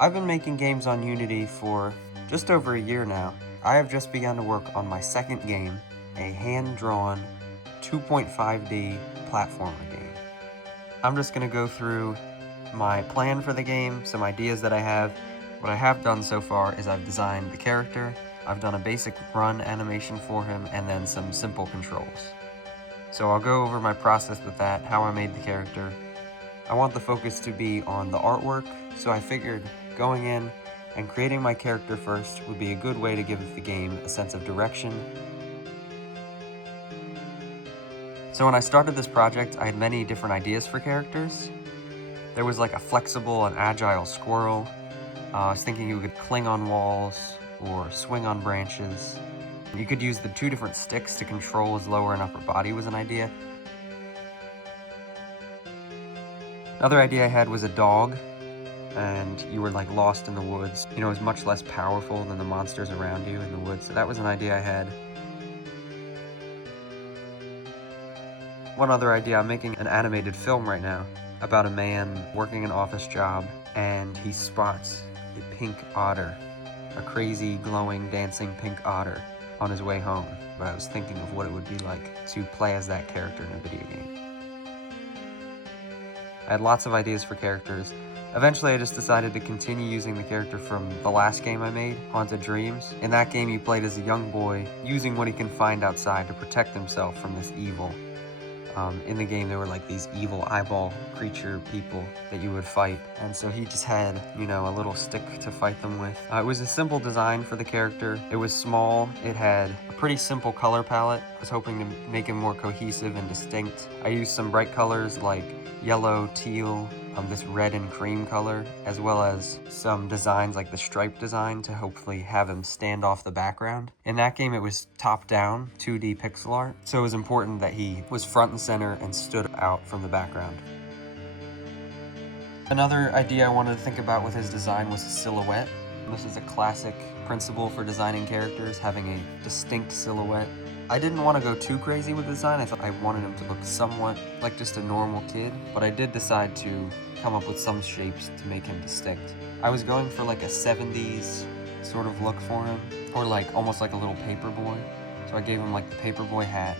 I've been making games on Unity for just over a year now. I have just begun to work on my second game, a hand-drawn 2.5D platformer game. I'm just going to go through my plan for the game, some ideas that I have. What I have done so far is I've designed the character, I've done a basic run animation for him, and then some simple controls. So I'll go over my process with that, how I made the character. I want the focus to be on the artwork, so I figured going in and creating my character first would be a good way to give the game a sense of direction. So when I started this project, I had many different ideas for characters. There was like a flexible and agile squirrel. I was thinking you could cling on walls or swing on branches. You could use the two different sticks to control his lower and upper body was an idea. Another idea I had was a dog, and you were like lost in the woods. You know, it was much less powerful than the monsters around you in the woods, so that was an idea I had. One other idea, I'm making an animated film right now about a man working an office job, and he spots a pink otter, a crazy, glowing, dancing pink otter on his way home. But I was thinking of what it would be like to play as that character in a video game. I had lots of ideas for characters. Eventually I just decided to continue using the character from the last game I made, Haunted Dreams. In that game he played as a young boy, using what he can find outside to protect himself from this evil. In the game there were like these evil eyeball creature people that you would fight, and so he just had, you know, a little stick to fight them with. It was a simple design for the character. It was small, it had a pretty simple color palette. I was hoping to make him more cohesive and distinct. I used some bright colors like yellow, teal, this red and cream color, as well as some designs like the stripe design to hopefully have him stand off the background. In that game it was top-down 2D pixel art, so it was important that he was front and center and stood out from the background. Another idea I wanted to think about with his design was a silhouette. This is a classic principle for designing characters, having a distinct silhouette. I didn't want to go too crazy with the design. I thought I wanted him to look somewhat like just a normal kid, but I did decide to come up with some shapes to make him distinct. I was going for like a 70s sort of look for him, or like almost like a little paperboy. So I gave him like the paperboy hat,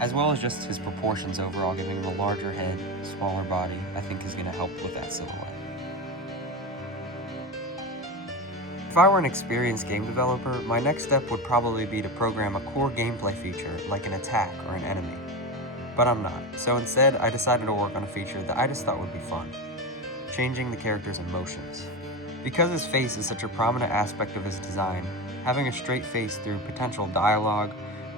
as well as just his proportions overall, giving him a larger head, smaller body, I think is going to help with that silhouette. If I were an experienced game developer, my next step would probably be to program a core gameplay feature like an attack or an enemy. But I'm not, so instead I decided to work on a feature that I just thought would be fun: changing the character's emotions. Because his face is such a prominent aspect of his design, having a straight face through potential dialogue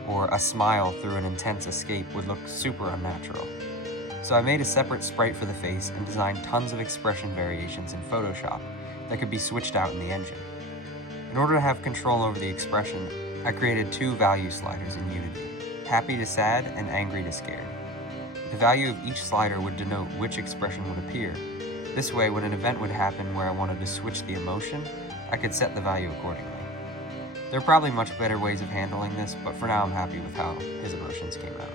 or a smile through an intense escape would look super unnatural. So I made a separate sprite for the face and designed tons of expression variations in Photoshop that could be switched out in the engine. In order to have control over the expression, I created two value sliders in Unity: happy to sad and angry to scared. The value of each slider would denote which expression would appear. This way, when an event would happen where I wanted to switch the emotion, I could set the value accordingly. There are probably much better ways of handling this, but for now I'm happy with how his emotions came out.